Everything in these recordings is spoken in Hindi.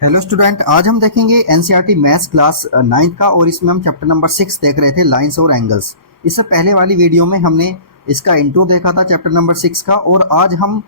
हेलो स्टूडेंट, आज हम देखेंगे एनसीईआरटी मैथ्स क्लास 9th का। और इसमें हम चैप्टर नंबर 6 देख रहे थे, लाइंस और एंगल्स। इससे पहले वाली वीडियो में हमने इसका इंट्रो देखा था चैप्टर नंबर 6 का। और आज हम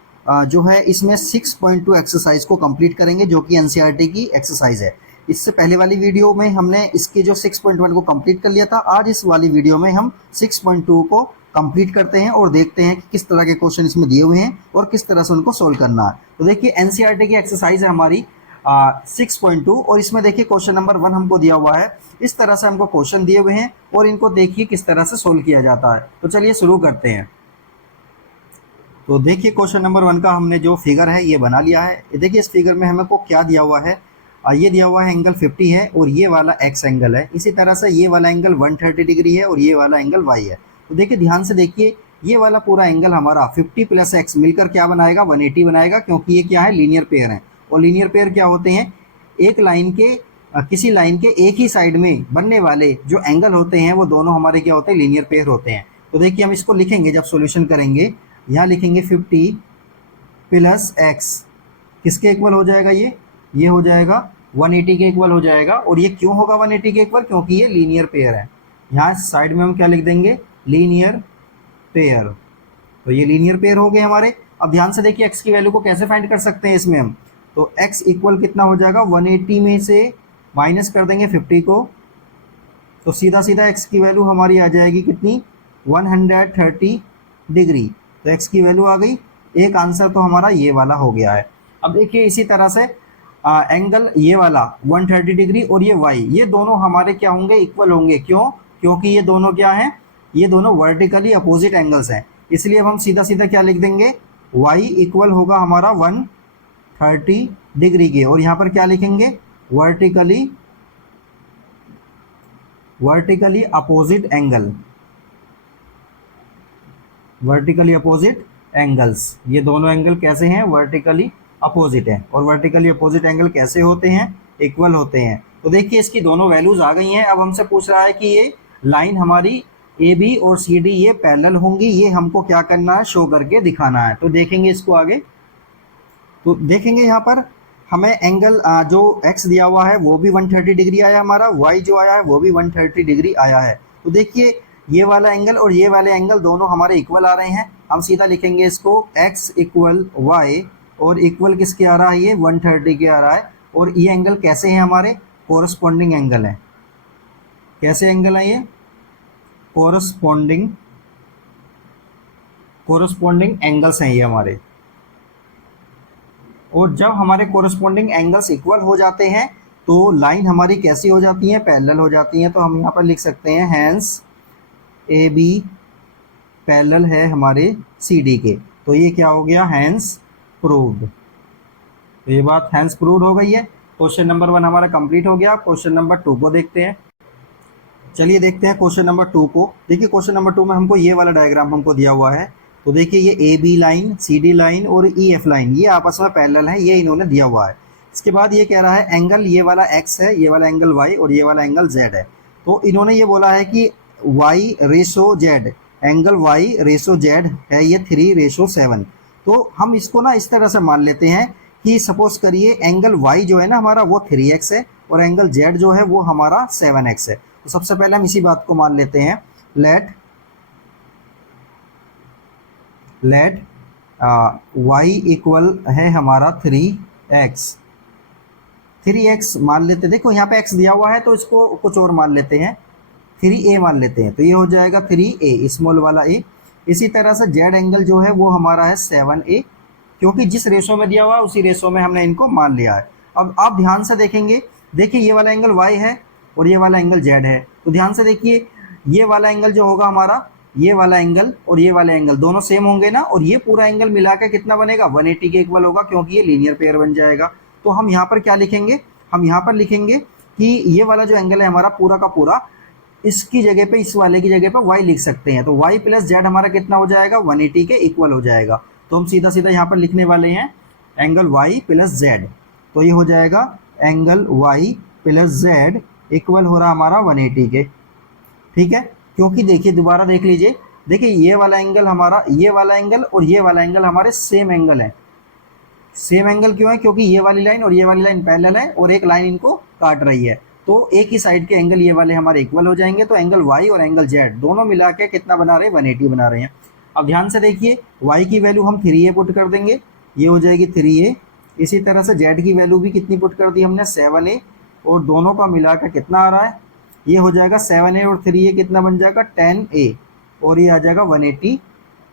जो है इसमें 6.2 एक्सरसाइज को कंप्लीट करेंगे, जो कि एनसीईआरटी की एक्सरसाइज है। इससे पहले वाली वीडियो में हमने इसके जो 6.1 को कंप्लीट कर लिया था। आज इस वाली वीडियो में हम 6.2 को कंप्लीट करते हैं और देखते हैं कि किस तरह के क्वेश्चन इसमें दिए हुए हैं और किस तरह से उनको सोल्व करना है। तो देखिए, एनसीईआरटी की एक्सरसाइज है हमारी 6.2। और इसमें देखिए क्वेश्चन नंबर 1 हमको दिया हुआ है। इस तरह से हमको क्वेश्चन दिए हुए हैं और इनको देखिए किस तरह से सोल्व किया जाता है। तो चलिए शुरू करते हैं। तो देखिए क्वेश्चन नंबर 1 का हमने जो फिगर है ये बना लिया है। देखिए इस फिगर में हमें को क्या दिया हुआ है। ये दिया हुआ है एंगल 50 है और ये वाला एक्स एंगल है। इसी तरह से ये वाला एंगल 130 डिग्री है और ये वाला एंगल वाई है। तो देखिए ध्यान से देखिए, ये वाला पूरा एंगल हमारा 50 प्लस एक्स मिलकर क्या बनाएगा, 180 बनाएगा, क्योंकि ये क्या है, लीनियर पेयर है। और लीनियर पेयर क्या होते हैं, एक लाइन के किसी लाइन के एक ही साइड में बनने वाले जो एंगल होते हैं वो दोनों हमारे क्या होते हैं, लीनियर पेयर होते हैं। तो देखिए हम इसको लिखेंगे, जब सॉल्यूशन करेंगे यहाँ लिखेंगे 50 प्लस एक्स किसके इक्वल हो जाएगा, ये हो जाएगा 180 के इक्वल हो जाएगा। और ये क्यों होगा 180 के इक्वल, क्योंकि ये लीनियर पेयर है। यहाँ साइड में हम क्या लिख देंगे, लीनियर पेयर। तो ये लीनियर पेयर हो गए हमारे। अब ध्यान से देखिए x की वैल्यू को कैसे फाइंड कर सकते हैं इसमें हम। तो x इक्वल कितना हो जाएगा, 180 में से माइनस कर देंगे 50 को, तो सीधा सीधा x की वैल्यू हमारी आ जाएगी कितनी, 130 डिग्री। तो x की वैल्यू आ गई। एक आंसर तो हमारा ये वाला हो गया है। अब देखिए इसी तरह से एंगल ये वाला 130 डिग्री और ये y, ये दोनों हमारे क्या होंगे, इक्वल होंगे। क्यों, क्योंकि ये दोनों क्या हैं, ये दोनों वर्टिकली अपोजिट एंगल्स हैं। इसलिए अब हम सीधा सीधा क्या लिख देंगे, y इक्वल होगा हमारा 130 डिग्री के। और यहाँ पर क्या लिखेंगे, vertically opposite angle, vertically opposite angles. ये दोनों एंगल कैसे हैं, वर्टिकली अपोजिट है। और वर्टिकली अपोजिट एंगल कैसे होते हैं, इक्वल होते हैं। तो देखिए इसकी दोनों वैल्यूज आ गई हैं। अब हमसे पूछ रहा है कि ये लाइन हमारी ए बी और सी डी ये पैरेलल होंगी, ये हमको क्या करना है, शो करके दिखाना है। तो देखेंगे इसको आगे। तो देखेंगे यहाँ पर हमें एंगल जो x दिया हुआ है वो भी 130 डिग्री आया हमारा, y जो आया है वो भी 130 डिग्री आया है। तो देखिए ये वाला एंगल और ये वाले एंगल दोनों हमारे इक्वल आ रहे हैं। हम सीधा लिखेंगे इसको x इक्वल वाई, और इक्वल किसके आ रहा है, ये 130 के आ रहा है। और ये एंगल कैसे हैं, हमारे कोरस्पॉन्डिंग एंगल है। कैसे एंगल है ये, कोरस्पॉन्डिंग एंगल्स हैं ये हमारे। और जब हमारे कोरस्पॉन्डिंग एंगल्स इक्वल हो जाते हैं तो लाइन हमारी कैसी हो जाती है, पैरेलल हो जाती है। तो हम यहाँ पर लिख सकते हैं हैंस ए बी पैरेलल है हमारे सी डी के। तो ये क्या हो गया, हैंस प्रूव्ड। तो ये बात हैंस प्रूव्ड हो गई है। क्वेश्चन नंबर 1 हमारा कंप्लीट हो गया। क्वेश्चन नंबर 2 को देखते हैं। चलिए देखते हैं क्वेश्चन नंबर 2 को। देखिए क्वेश्चन नंबर 2 में हमको ये वाला डायग्राम हमको दिया हुआ है। तो देखिए ये A B line, C D line और ई एफ लाइन ये आपस में पैरेलल है, ये इन्होंने दिया हुआ है। इसके बाद ये कह रहा है एंगल ये वाला एक्स है, ये वाला एंगल वाई और ये वाला एंगल जेड है। तो इन्होंने ये बोला है कि Y ratio Z, angle Y ratio Z है ये 3:7। तो हम इसको ना इस तरह से मान लेते हैं कि सपोज करिए एंगल वाई जो है ना हमारा वो 3x है और एंगल जेड जो है वो हमारा 7x है। तो सबसे पहले हम इसी बात को मान लेते हैं। लेट y इक्वल है हमारा 3x मान लेते। देखो यहाँ पे x दिया हुआ है तो इसको कुछ और मान लेते हैं, 3a मान लेते हैं। तो ये हो जाएगा 3a, स्मॉल वाला a। इसी तरह से z एंगल जो है वो हमारा है 7a, क्योंकि जिस रेशो में दिया हुआ है उसी रेशो में हमने इनको मान लिया है। अब आप ध्यान से देखेंगे, देखिए ये वाला एंगल y है और ये वाला एंगल z है। तो ध्यान से देखिए ये वाला एंगल जो होगा हमारा, ये वाला एंगल और ये वाला एंगल दोनों सेम होंगे ना, और ये पूरा एंगल मिला के कितना बनेगा, 180 के इक्वल होगा, क्योंकि ये लीनियर पेयर बन जाएगा। तो हम यहाँ पर क्या लिखेंगे, हम यहाँ पर लिखेंगे कि ये वाला जो एंगल है हमारा पूरा का पूरा, इसकी जगह पे, इस वाले की जगह पे y लिख सकते हैं। तो y प्लस जेड हमारा कितना हो जाएगा, 180 के इक्वल हो जाएगा। तो हम सीधा सीधा यहाँ पर लिखने वाले हैं एंगल y प्लस जेड। तो ये हो जाएगा angle y plus Z equal हो रहा हमारा 180 के। ठीक है, क्योंकि देखिए दोबारा देख लीजिए, देखिए ये वाला एंगल हमारा, ये वाला एंगल और ये वाला एंगल हमारे सेम एंगल है। सेम एंगल क्यों है? क्योंकि ये वाली लाइन और ये वाली लाइन पैरेलल है और एक लाइन इनको काट रही है, तो एक ही साइड के एंगल ये वाले हमारे इक्वल हो जाएंगे। तो एंगल y और एंगल z दोनों मिला के कितना बना रहे हैं? 180 बना रहे हैं। अब ध्यान से देखिए, y की वैल्यू हम 3a पुट कर देंगे, ये हो जाएगी 3a। इसी तरह से z की वैल्यू भी कितनी पुट कर दी हमने? 7a, और दोनों का मिला के कितना आ रहा है? ये हो जाएगा 7a और 3a कितना बन जाएगा? 10a, और ये आ जाएगा 180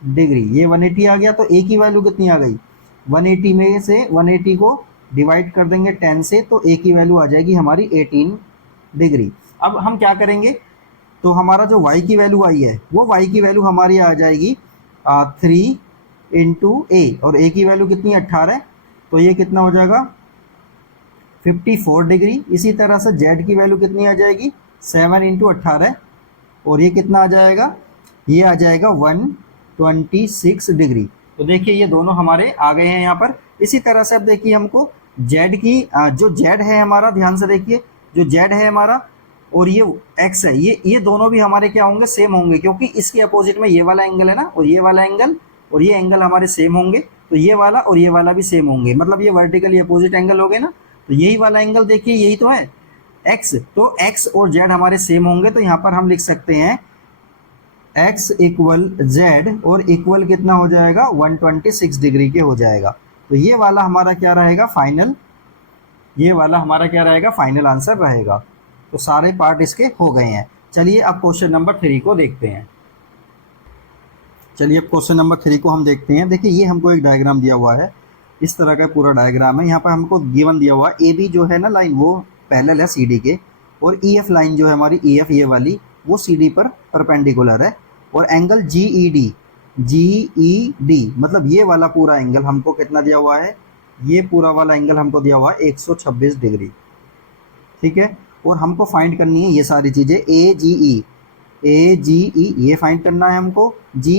डिग्री। ये 180 आ गया, तो a की वैल्यू कितनी आ गई? 180 में से 180 को डिवाइड कर देंगे 10 से, तो a की वैल्यू आ जाएगी हमारी 18 डिग्री। अब हम क्या करेंगे, तो हमारा जो y की वैल्यू आई है वो y की वैल्यू हमारी आ जाएगी 3 इंटू ए, और a की वैल्यू कितनी है? 18, तो ये कितना हो जाएगा? 54 डिग्री। इसी तरह से z की वैल्यू कितनी आ जाएगी? 7 इंटू 18, और ये कितना आ जाएगा? ये आ जाएगा 126 डिग्री। तो देखिए ये दोनों हमारे आ गए हैं यहाँ पर। इसी तरह से अब देखिए हमको z की जो z है हमारा, ध्यान से देखिए, जो z है हमारा और ये x है, ये दोनों भी हमारे क्या होंगे? सेम होंगे, क्योंकि इसके अपोजिट में ये वाला एंगल है ना, और ये वाला एंगल और ये एंगल हमारे सेम होंगे, तो ये वाला और ये वाला भी सेम होंगे, मतलब ये वर्टिकली अपोजिट एंगल हो गए ना। तो यही वाला एंगल देखिए, यही तो है x, तो x और z हमारे सेम होंगे, तो यहाँ पर हम लिख सकते हैं x इक्वल z, और इक्वल कितना हो जाएगा? 126 डिग्री के हो जाएगा। तो ये वाला हमारा क्या रहेगा? फाइनल, ये वाला हमारा क्या रहेगा? फाइनल आंसर रहेगा। तो सारे पार्ट इसके हो गए हैं। चलिए अब क्वेश्चन नंबर 3 को देखते हैं। चलिए अब क्वेश्चन नंबर 3 को हम देखते हैं। देखिए ये हमको एक डायग्राम दिया हुआ है, इस तरह का पूरा डायग्राम है। यहाँ पर हमको गिवन दिया हुआ है ए बी जो है ना लाइन, वो पैरेलल है सी डी के, और ई एफ लाइन जो है हमारी ई एफ ये वाली, वो सी डी पर परपेंडिकुलर है, और एंगल जी ई डी मतलब ये वाला पूरा एंगल हमको कितना दिया हुआ है? ये पूरा वाला एंगल हमको दिया हुआ है 126 डिग्री, ठीक है। और हमको फाइंड करनी है ये सारी चीज़ें, ए जी ई ये फाइंड करना है हमको, जी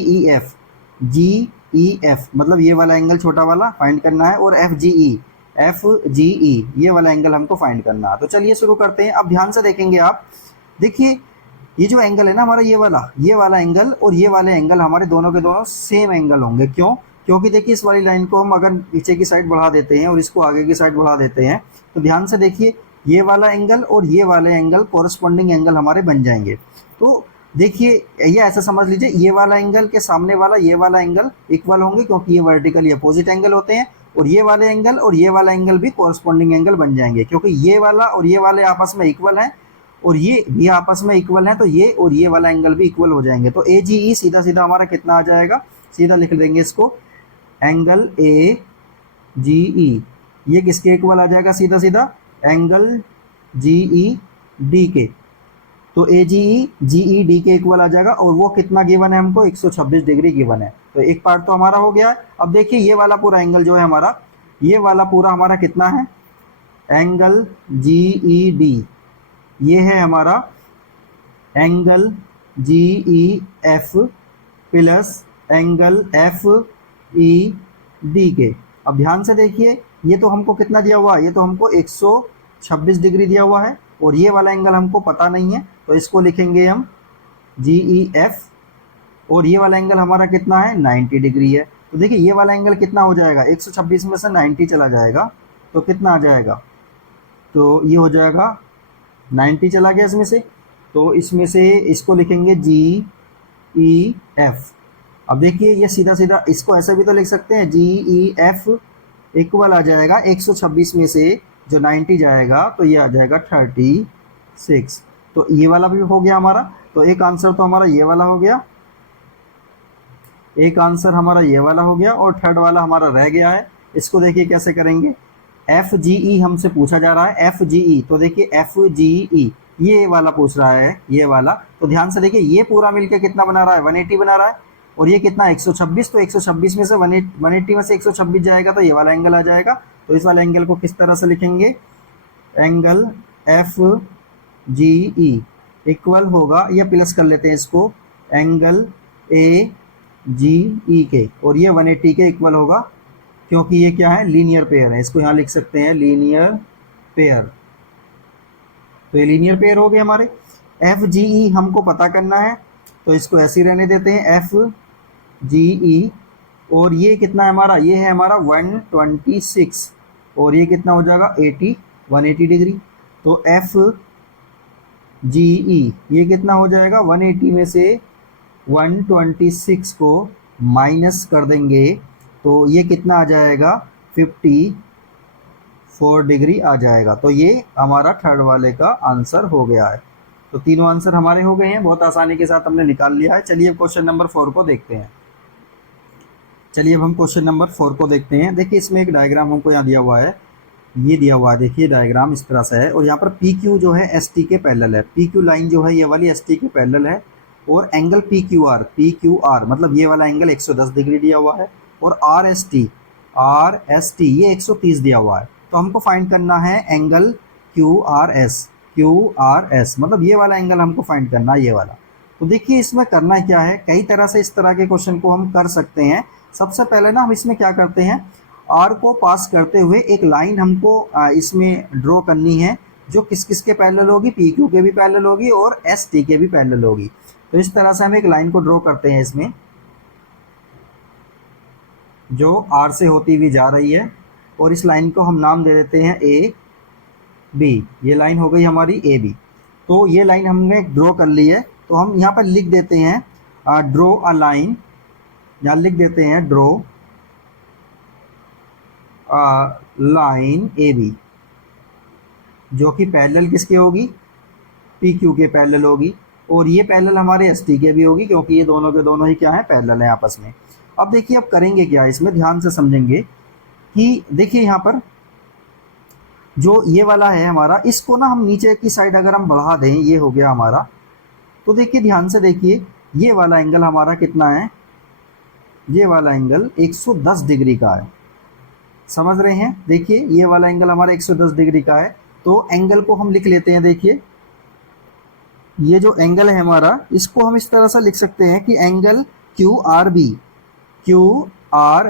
ई एफ मतलब ये वाला एंगल छोटा वाला फाइंड करना है, और एफ जी ई ये वाला एंगल हमको फाइंड करना है। तो चलिए शुरू करते हैं। अब ध्यान से देखेंगे आप, देखिए ये जो एंगल है ना हमारा, ये वाला एंगल और ये वाले एंगल हमारे दोनों के दोनों सेम एंगल होंगे। क्यों? क्योंकि देखिए इस वाली लाइन को हम अगर पीछे की साइड बढ़ा देते हैं और इसको आगे की साइड बढ़ा देते हैं, तो ध्यान से देखिए ये वाला एंगल और ये वाले एंगल कोरस्पॉन्डिंग एंगल हमारे बन जाएंगे। तो देखिए ये ऐसा समझ लीजिए, ये वाला एंगल के सामने वाला ये वाला एंगल इक्वल होंगे, क्योंकि ये वर्टिकली अपोजिट एंगल होते हैं, और ये वाले एंगल और ये वाला एंगल भी कोरस्पॉन्डिंग एंगल बन जाएंगे, क्योंकि ये वाला और ये वाले आपस में इक्वल हैं, और ये भी आपस में इक्वल है, तो ये और ये वाला एंगल भी इक्वल हो जाएंगे। तो ए जी ई सीधा सीधा हमारा कितना आ जाएगा? सीधा लिख देंगे इसको, एंगल ए जी ई ये किसके इक्वल आ जाएगा? सीधा सीधा एंगल जी ई डी के। तो ए जी ई डी के इक्वल आ जाएगा, और वो कितना गिवन है हमको? 126 डिग्री गिवन है। तो एक पार्ट तो हमारा हो गया है। अब देखिए ये वाला पूरा एंगल जो है हमारा, ये वाला पूरा हमारा कितना है? एंगल जी ई डी ये है हमारा angle G E F plus angle F E D के। अब ध्यान से देखिए, ये तो हमको कितना दिया हुआ है? ये तो हमको 126 डिग्री दिया हुआ है, और ये वाला एंगल हमको पता नहीं है, तो इसको लिखेंगे हम जी ई एफ, और ये वाला एंगल हमारा कितना है? 90 डिग्री है। तो देखिए ये वाला एंगल कितना हो जाएगा? 126 में से 90 चला जाएगा, तो कितना आ जाएगा? तो ये हो जाएगा 90 चला गया इसमें से, तो इसमें से इसको लिखेंगे जी ई एफ। अब देखिए ये सीधा सीधा इसको ऐसा भी तो लिख सकते हैं, जी ई एफ इक्वल आ जाएगा 126 में से जो 90 जाएगा, तो ये आ जाएगा 36। तो ये वाला भी हो गया हमारा। तो एक आंसर तो हमारा ये वाला हो गया, एक आंसर हमारा ये वाला हो गया, और थर्ड वाला हमारा रह गया है। इसको देखिए कैसे करेंगे, एफ जी ई हमसे पूछा जा रहा है, एफ जी ई। तो देखिए एफ जी ई ये वाला पूछ रहा है, ये वाला। तो ध्यान से देखिए ये पूरा मिलके कितना बना रहा है? 180 बना रहा है, और ये कितना? 126। तो 126 में से 180 में से 126 जाएगा, तो ये वाला एंगल आ जाएगा। तो इस वाले एंगल को किस तरह से लिखेंगे? Angle F G E equal होगा, ये प्लस कर लेते हैं इसको, एंगल ए जी ई के, और ये 180 के इक्वल होगा, क्योंकि ये क्या है? लीनियर पेयर है। इसको यहाँ लिख सकते हैं लीनियर पेयर। तो ये लीनियर पेयर हो गए हमारे। एफ जी ई हमको पता करना है, तो इसको ऐसे ही रहने देते हैं, एफ जी ई और ये कितना है हमारा, ये है हमारा 126, और ये कितना हो जाएगा 80, 180 डिग्री। तो एफ जी ई ये कितना हो जाएगा, 180 में से 126 को माइनस कर देंगे तो ये कितना आ जाएगा, 54 डिग्री आ जाएगा। तो ये हमारा थर्ड वाले का आंसर हो गया है। तो तीनों आंसर हमारे हो गए हैं, बहुत आसानी के साथ हमने निकाल लिया है। चलिए अब क्वेश्चन नंबर 4 को देखते हैं। चलिए अब हम क्वेश्चन नंबर 4 को देखते हैं। देखिए इसमें एक डायग्राम हमको यहाँ दिया हुआ है, ये दिया हुआ है, देखिए डायग्राम इस तरह से है, और यहाँ पर पी क्यू जो है एस टी के पैरेलल है। पी क्यू लाइन जो है ये वाली एस टी के पैरेलल है, और एंगल पी क्यू आर मतलब ये वाला एंगल 110 डिग्री दिया हुआ है, और आर एस टी ये 130 दिया हुआ है। तो हमको फाइंड करना है एंगल क्यू आर एस मतलब ये वाला एंगल हमको फाइंड करना है, ये वाला। तो देखिए इसमें करना क्या है, कई तरह से इस तरह के क्वेश्चन को हम कर सकते हैं। सबसे पहले ना हम इसमें क्या करते हैं, आर को पास करते हुए एक लाइन हमको इसमें ड्रॉ करनी है, जो किस किस के पैरेलल होगी, पी क्यू के भी पैरेलल होगी और एस टी के भी पैरेलल होगी। तो इस तरह से हम एक लाइन को ड्रॉ करते हैं इसमें, जो आर से होती हुई जा रही है, और इस लाइन को हम नाम दे देते हैं ए बी। ये लाइन हो गई हमारी ए बी। तो ये लाइन हमने ड्रॉ कर ली है, तो हम यहाँ पर लिख देते हैं ड्रॉ अ लाइन, यहाँ लिख देते हैं ड्रॉ लाइन ए बी, जो कि पैरेलल किसके होगी, पी क्यू के पैरेलल होगी, और ये पैरेलल हमारे एस टी के भी होगी, क्योंकि ये दोनों के दोनों ही क्या है, पैरेलल है आपस में। अब देखिए अब करेंगे क्या, इसमें ध्यान से समझेंगे कि देखिए यहाँ पर जो ये वाला है हमारा, इसको ना हम नीचे की साइड अगर हम बढ़ा दें, ये हो गया हमारा। तो देखिए ध्यान से देखिए, ये वाला एंगल हमारा कितना है, ये वाला एंगल 110 डिग्री का है, समझ रहे हैं। देखिए ये वाला एंगल हमारा 110 डिग्री का है। तो एंगल को हम लिख लेते हैं, देखिए ये जो एंगल है हमारा, इसको हम इस तरह से लिख सकते हैं कि एंगल क्यू आर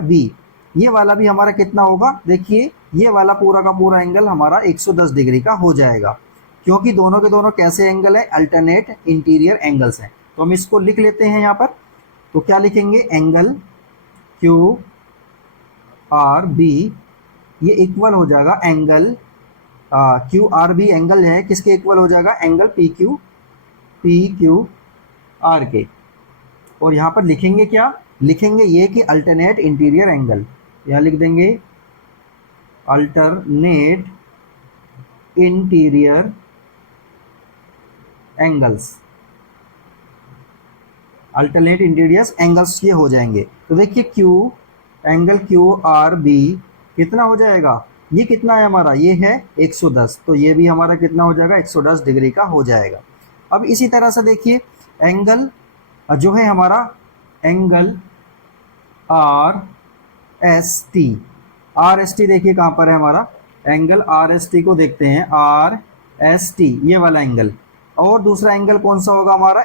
बी ये वाला भी हमारा कितना होगा, देखिए ये वाला पूरा का पूरा एंगल हमारा 110 डिग्री का हो जाएगा, क्योंकि दोनों के दोनों कैसे एंगल है, अल्टरनेट इंटीरियर एंगल्स हैं। तो हम इसको लिख लेते हैं यहाँ पर। तो क्या लिखेंगे, एंगल क्यू आर बी ये इक्वल हो जाएगा angle Q R B angle है किसके इक्वल हो जाएगा, एंगल पी क्यू आर के। और यहाँ पर लिखेंगे क्या, लिखेंगे ये कि अल्टरनेट इंटीरियर एंगल, यहाँ लिख देंगे alternate interior angles, alternate interior angles ये हो जाएंगे। तो देखिए एंगल क्यू आर बी कितना हो जाएगा, ये कितना है हमारा, ये है 110, तो ये भी हमारा कितना हो जाएगा, 110 डिग्री का हो जाएगा। अब इसी तरह से देखिए एंगल जो है हमारा, एंगल आर एस टी देखिए कहाँ पर है हमारा, एंगल आर एस टी को देखते हैं, आर एस टी ये वाला एंगल, और दूसरा एंगल कौन सा होगा हमारा,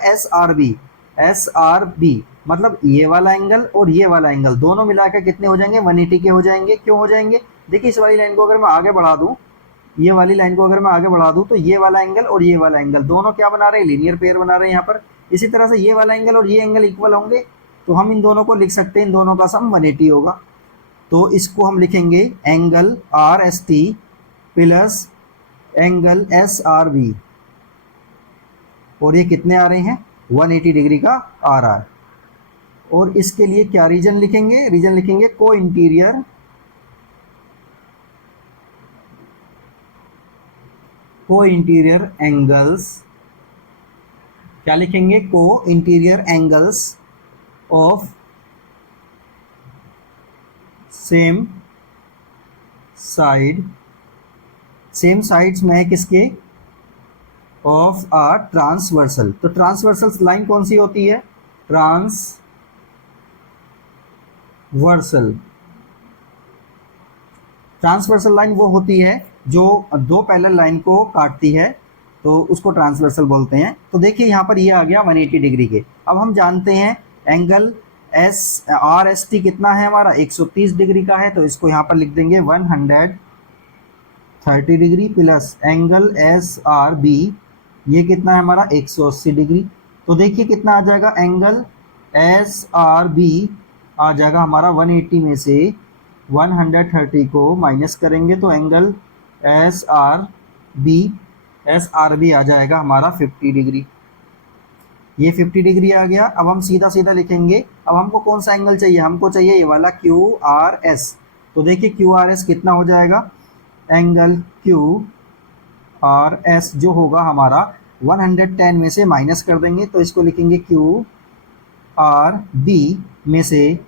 एस आर बी मतलब ये वाला एंगल और ये वाला एंगल दोनों मिलाकर कितने हो जाएंगे, 180 के हो जाएंगे। क्यों हो जाएंगे, देखिए इस वाली लाइन को अगर मैं आगे बढ़ा दूं, ये वाली लाइन को अगर मैं आगे बढ़ा दूं, तो ये वाला एंगल और ये वाला एंगल दोनों क्या बना रहे हैं, लीनियर पेयर बना रहे हैं यहाँ पर। इसी तरह से ये वाला एंगल और ये एंगल इक्वल होंगे, तो हम इन दोनों को लिख सकते हैं, इन दोनों का सम 180 होगा। तो इसको हम लिखेंगे angle R S T plus angle S R B, और ये कितने आ रहे हैं, 180 डिग्री का आ रहा है। और इसके लिए क्या रीजन लिखेंगे, रीजन लिखेंगे को इंटीरियर एंगल्स, क्या लिखेंगे, को interior angles of same sides में किसके, ऑफ आ ट्रांसवर्सल। तो ट्रांसवर्सल लाइन कौन सी होती है, ट्रांसवर्सल लाइन वो होती है जो दो पैरेलल लाइन को काटती है, तो उसको ट्रांसवर्सल बोलते हैं। तो देखिए यहाँ पर ये आ गया 180 डिग्री के। अब हम जानते हैं एंगल आर एस टी कितना है हमारा, 130 डिग्री का है, तो इसको यहाँ पर लिख देंगे 130 degree plus angle S R B ये कितना है हमारा, 180 डिग्री। तो देखिए कितना आ जाएगा, एंगल एस आर बी आ जाएगा हमारा 180 में से 130 को माइनस करेंगे तो एंगल एस आर बी आ जाएगा हमारा 50 डिग्री। ये 50 डिग्री आ गया। अब हम सीधा सीधा लिखेंगे। अब हमको कौन सा एंगल चाहिए, हमको चाहिए ये वाला क्यू आर एस। तो देखिए क्यू आर एस कितना हो जाएगा, एंगल क्यू आर एस जो होगा हमारा 110 में से माइनस कर देंगे तो इसको लिखेंगे क्यू आर बी में से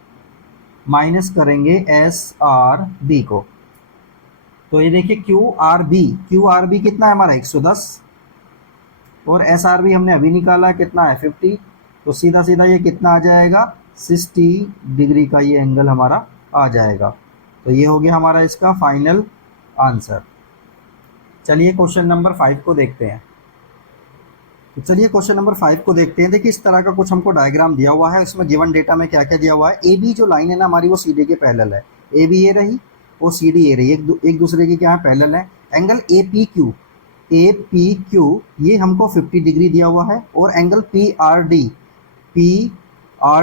माइनस करेंगे एस आर बी को। तो ये देखिए क्यू आर बी कितना है हमारा 110 और एस आर बी हमने अभी निकाला है कितना है 50। तो सीधा सीधा ये कितना आ जाएगा 60 डिग्री का ये एंगल हमारा आ जाएगा। तो ये हो गया हमारा इसका फाइनल आंसर। चलिए क्वेश्चन नंबर 5 को देखते हैं। तो चलिए क्वेश्चन नंबर 5 को देखते हैं। देखिए इस तरह का कुछ हमको डायग्राम दिया हुआ है, उसमें गिवन डेटा में क्या क्या दिया हुआ है। ए बी जो लाइन है ना हमारी वो सी डी के पैरेलल है। ए बी ये रही और सी डी ये रही, एक दूसरे के क्या है पैरेलल है। एंगल ए पी क्यू ये हमको 50 डिग्री दिया हुआ है और एंगल पी आर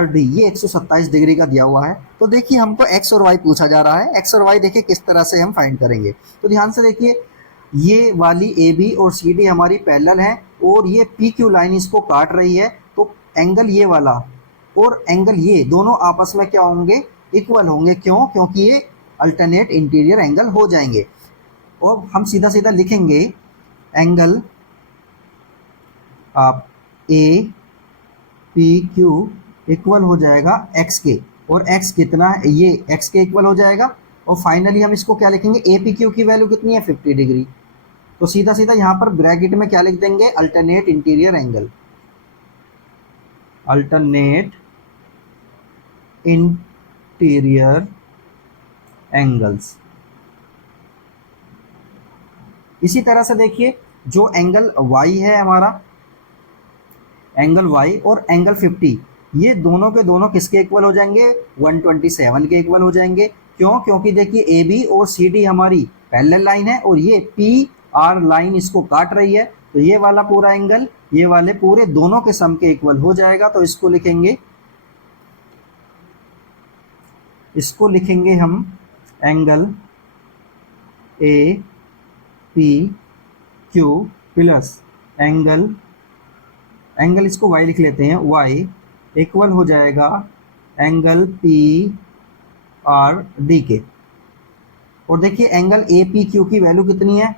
डी ये 127 डिग्री का दिया हुआ है। तो देखिए हमको एक्स और वाई पूछा जा रहा है। एक्स और वाई देखिए किस तरह से हम फाइंड करेंगे। तो ध्यान से देखिए ये वाली ए बी और सी डी हमारी पैरेलल है और ये पी क्यू लाइन इसको काट रही है। तो एंगल ये वाला और एंगल ये दोनों आपस में क्या होंगे, इक्वल होंगे। क्यों? क्योंकि ये अल्टरनेट इंटीरियर एंगल हो जाएंगे। और हम सीधा सीधा लिखेंगे angle A P Q equal हो जाएगा एक्स के, और एक्स कितना है, ये एक्स के इक्वल हो जाएगा। और फाइनली हम इसको क्या लिखेंगे, ए पी क्यू की वैल्यू कितनी है 50 डिग्री। तो सीधा सीधा यहाँ पर ब्रैकेट में क्या लिख देंगे, alternate interior angle, alternate interior angles. इसी तरह से देखिए जो एंगल y है हमारा, एंगल y और एंगल 50 ये दोनों के दोनों किसके इक्वल हो जाएंगे, 127 के इक्वल हो जाएंगे। क्यों? क्योंकि देखिए ए बी और सी डी हमारी पैरेलल लाइन है और ये पी आर लाइन इसको काट रही है। तो ये वाला पूरा एंगल ये वाले पूरे दोनों के सम के इक्वल हो जाएगा। तो इसको लिखेंगे हम angle A P Q plus angle इसको y लिख लेते हैं, y इक्वल हो जाएगा एंगल पी आर डी के। और देखिए एंगल ए पी क्यू की वैल्यू कितनी है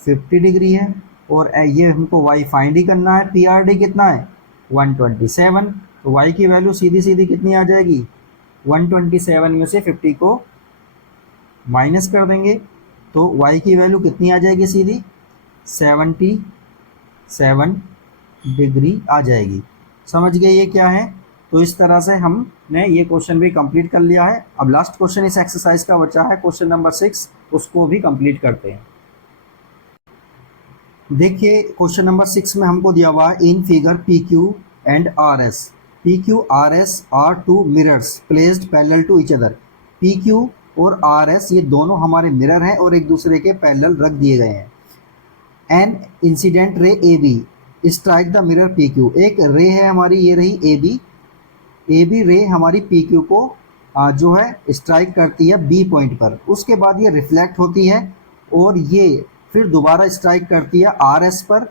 50 डिग्री है और ये हमको y फाइंड ही करना है। पी आर डी कितना है 127। तो y की वैल्यू सीधी सीधी कितनी आ जाएगी, 127 में से 50 को माइनस कर देंगे तो y की वैल्यू कितनी आ जाएगी, सीधी 77 डिग्री आ जाएगी। समझ गए ये क्या है। तो इस तरह से हमने ये क्वेश्चन भी कंप्लीट कर लिया है। अब लास्ट क्वेश्चन इस एक्सरसाइज का बचा है, क्वेश्चन नंबर 6, उसको भी कंप्लीट करते हैं। देखिए क्वेश्चन नंबर 6 में हमको दिया हुआ है in figure P Q and R S, P Q R S are two mirrors placed parallel to each other. P Q और आर एस ये दोनों हमारे मिरर हैं और एक दूसरे के पैरेलल रख दिए गए हैं। An incident ray A B strike the mirror P Q, एक रे है हमारी ये रही ए बी रे हमारी पी क्यू को जो है स्ट्राइक करती है बी पॉइंट पर। उसके बाद ये रिफ्लेक्ट होती है और ये फिर दोबारा स्ट्राइक करती है आर एस पर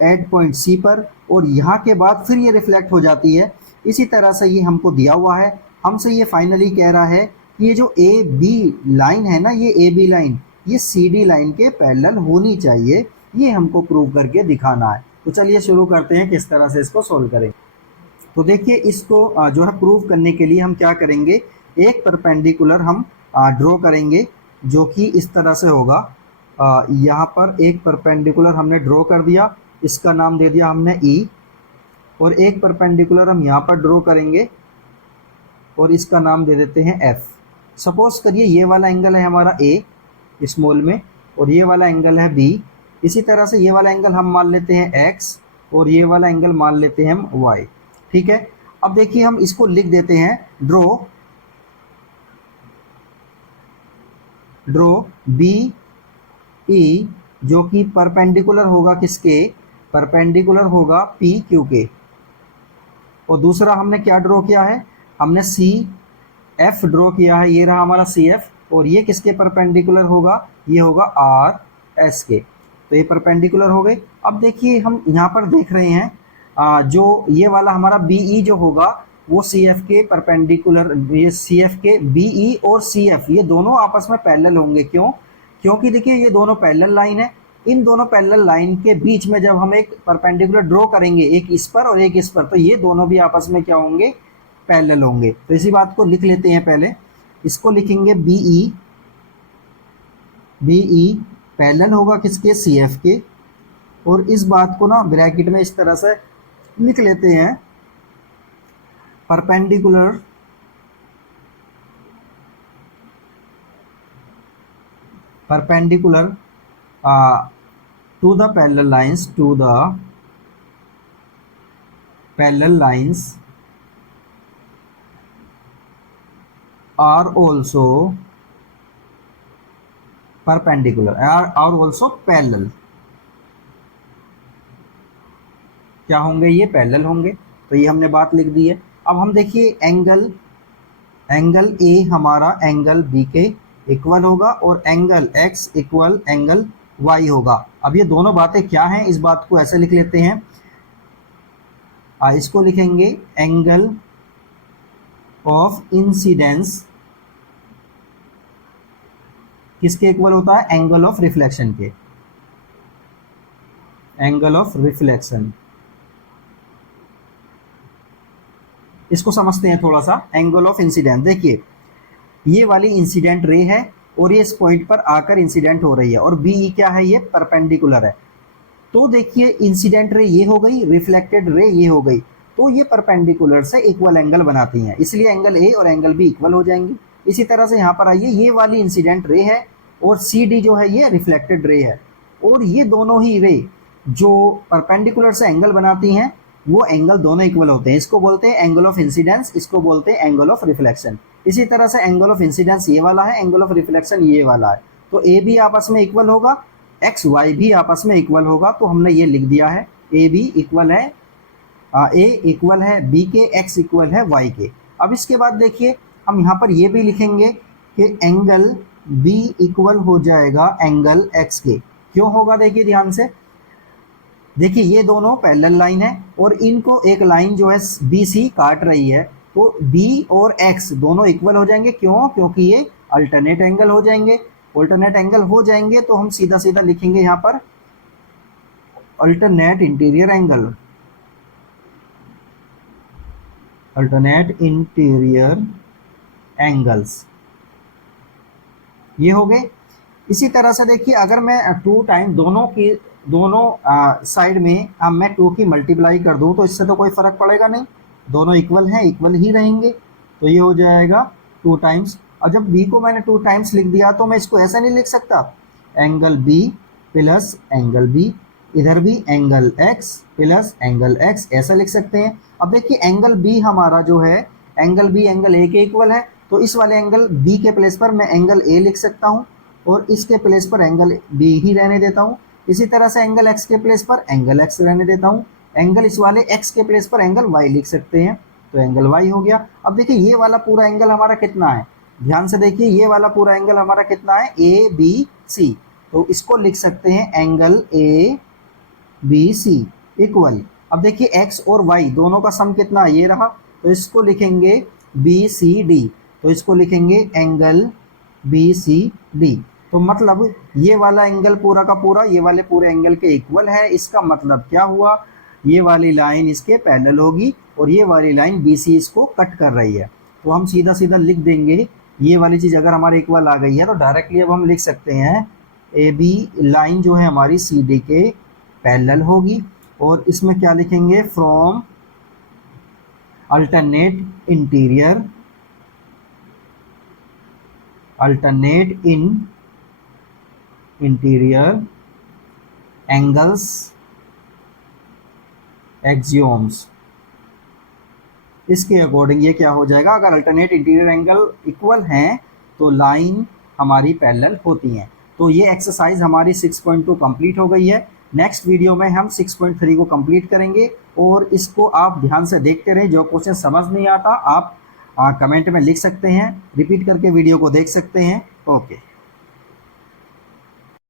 एड पॉइंट सी पर, और यहाँ के बाद फिर ये रिफ्लेक्ट हो जाती है। इसी तरह से ये हमको दिया हुआ है। हमसे ये फाइनली कह रहा है कि ये जो ए बी लाइन है ना, ये ए बी लाइन ये सी डी लाइन के पैरेलल होनी चाहिए। ये हमको प्रूव करके दिखाना है। तो चलिए शुरू करते हैं किस तरह से इसको सोल्व करें। तो देखिए इसको जो है प्रूव करने के लिए हम क्या करेंगे, एक परपेंडिकुलर हम ड्रॉ करेंगे जो कि इस तरह से होगा। यहाँ पर एक परपेंडिकुलर हमने ड्रॉ कर दिया, इसका नाम दे दिया हमने ई, और एक परपेंडिकुलर हम यहाँ पर ड्रॉ करेंगे और इसका नाम दे देते हैं एफ। सपोज करिए ये वाला एंगल है हमारा ए स्मॉल में और ये वाला एंगल है बी। इसी तरह से ये वाला एंगल हम मान लेते हैं एक्स और ये वाला एंगल मान लेते हैं हम वाई। ठीक है, अब देखिए हम इसको लिख देते हैं ड्रॉ बी ई जो कि परपेंडिकुलर होगा किसके, परपेंडिकुलर होगा पी क्यू के। और दूसरा हमने क्या ड्रॉ किया है, हमने सी एफ ड्रॉ किया है, ये रहा हमारा सी एफ, और ये किसके परपेंडिकुलर होगा, ये होगा आर एस के। तो ये परपेंडिकुलर हो गए। अब देखिए हम यहाँ पर देख रहे हैं जो ये वाला हमारा बी ई जो होगा वो सी एफ के परपेंडिकुलर, ये सी एफ के बी ई और सी एफ ये दोनों आपस में पैरेलल होंगे। क्यों? क्योंकि देखिए ये दोनों पैरेलल लाइन है, इन दोनों पैरेलल लाइन के बीच में जब हम एक परपेंडिकुलर ड्रॉ करेंगे, एक इस पर और एक इस पर, तो ये दोनों भी आपस में क्या होंगे, पैरेलल होंगे। तो इसी बात को लिख लेते हैं। पहले इसको लिखेंगे बी ई पैरेलल होगा किसके, सी एफ के, और इस बात को ना ब्रैकेट में इस तरह से लिख लेते हैं, perpendicular to the parallel lines are also perpendicular, are also parallel। क्या होंगे, ये पैरेलल होंगे। तो ये हमने बात लिख दी है। अब हम देखिए एंगल ए हमारा एंगल बी के इक्वल होगा और angle X equal angle Y होगा। अब ये दोनों बातें क्या हैं, इस बात को ऐसे लिख लेते हैं, इसको लिखेंगे एंगल ऑफ इंसिडेंस किसके इक्वल होता है, एंगल ऑफ रिफ्लेक्शन के, एंगल ऑफ रिफ्लेक्शन। इसको समझते हैं थोड़ा सा। एंगल ऑफ इंसिडेंट, देखिए ये वाली इंसिडेंट रे है और ये इस पॉइंट पर आकर इंसिडेंट हो रही है, और बी क्या है, ये परपेंडिकुलर है। तो देखिए इंसिडेंट रे ये हो गई, रिफ्लेक्टेड रे ये हो गई, तो ये परपेंडिकुलर से इक्वल एंगल बनाती हैं, इसलिए एंगल ए और एंगल बी इक्वल हो जाएंगे। इसी तरह से यहाँ पर आइए, ये वाली इंसिडेंट रे है और सी डी जो है ये रिफ्लेक्टेड रे है, और ये दोनों ही रे जो परपेंडिकुलर से एंगल बनाती हैं वो एंगल दोनों इक्वल होते हैं। इसको बोलते हैं एंगल ऑफ इंसिडेंस, इसको बोलते हैं एंगल ऑफ रिफ्लेक्शन। इसी तरह से एंगल ऑफ इंसिडेंस ये वाला है, एंगल ऑफ रिफ्लेक्शन ये वाला है। तो ए भी आपस में इक्वल होगा, एक्स वाई भी आपस में इक्वल होगा। तो हमने ये लिख दिया है, ए बी इक्वल है, ए इक्वल है बी के, एक्स इक्वल है वाई के। अब इसके बाद देखिए हम यहाँ पर ये भी लिखेंगे कि एंगल बी इक्वल हो जाएगा एंगल एक्स के। क्यों होगा, देखिए ध्यान से, देखिए ये दोनों पैरेलल लाइन है और इनको एक लाइन जो है बी सी काट रही है, तो बी और एक्स दोनों इक्वल हो जाएंगे। क्यों? क्योंकि ये अल्टरनेट एंगल हो जाएंगे। अल्टरनेट एंगल हो जाएंगे तो हम सीधा सीधा लिखेंगे यहाँ पर alternate interior angle, alternate interior angles, ये हो गए। इसी तरह से देखिए अगर मैं टू टाइम दोनों साइड में अब मैं 2 की मल्टीप्लाई कर दूं तो इससे तो कोई फर्क पड़ेगा नहीं, दोनों इक्वल हैं, इक्वल ही रहेंगे। तो ये हो जाएगा 2 टाइम्स। और जब b को मैंने 2 टाइम्स लिख दिया तो मैं इसको ऐसा नहीं लिख सकता, angle b plus angle b, इधर भी angle x plus angle x, ऐसा लिख सकते हैं। अब देखिए एंगल b हमारा जो है, एंगल b एंगल a के इक्वल है, तो इस वाले एंगल b के प्लेस पर मैं एंगल a लिख सकता हूँ और इसके प्लेस पर एंगल b ही रहने देता हूँ। इसी तरह से एंगल x के प्लेस पर एंगल x रहने देता हूँ, एंगल इस वाले x के प्लेस पर एंगल y लिख सकते हैं, तो एंगल y हो गया। अब देखिए ये वाला पूरा एंगल हमारा कितना है, ध्यान से देखिए ये वाला पूरा एंगल हमारा कितना है, ए बी सी, तो इसको लिख सकते हैं angle A B C equal. अब देखिए x और y दोनों का सम कितना है, ये रहा, तो इसको लिखेंगे बी सी डी, तो इसको लिखेंगे एंगल बी सी डी। तो मतलब ये वाला एंगल पूरा का पूरा ये वाले पूरे एंगल के इक्वल है। इसका मतलब क्या हुआ, ये वाली लाइन इसके पैरेलल होगी और ये वाली लाइन BC इसको कट कर रही है। तो हम सीधा सीधा लिख देंगे, ये वाली चीज़ अगर हमारे इक्वल आ गई है तो डायरेक्टली अब हम लिख सकते हैं AB लाइन जो है हमारी CD के पैरेलल होगी, और इसमें क्या लिखेंगे, from alternate in interior angles axioms. इसके अकॉर्डिंग ये क्या हो जाएगा, अगर अल्टरनेट इंटीरियर एंगल इक्वल हैं तो लाइन हमारी पैरेलल होती हैं। तो ये एक्सरसाइज हमारी 6.2 कंप्लीट हो गई है। नेक्स्ट वीडियो में हम 6.3 को कंप्लीट करेंगे, और इसको आप ध्यान से देखते रहें। जो क्वेश्चन समझ नहीं आता आप कमेंट में लिख सकते हैं, रिपीट करके वीडियो को देख सकते हैं। ओके।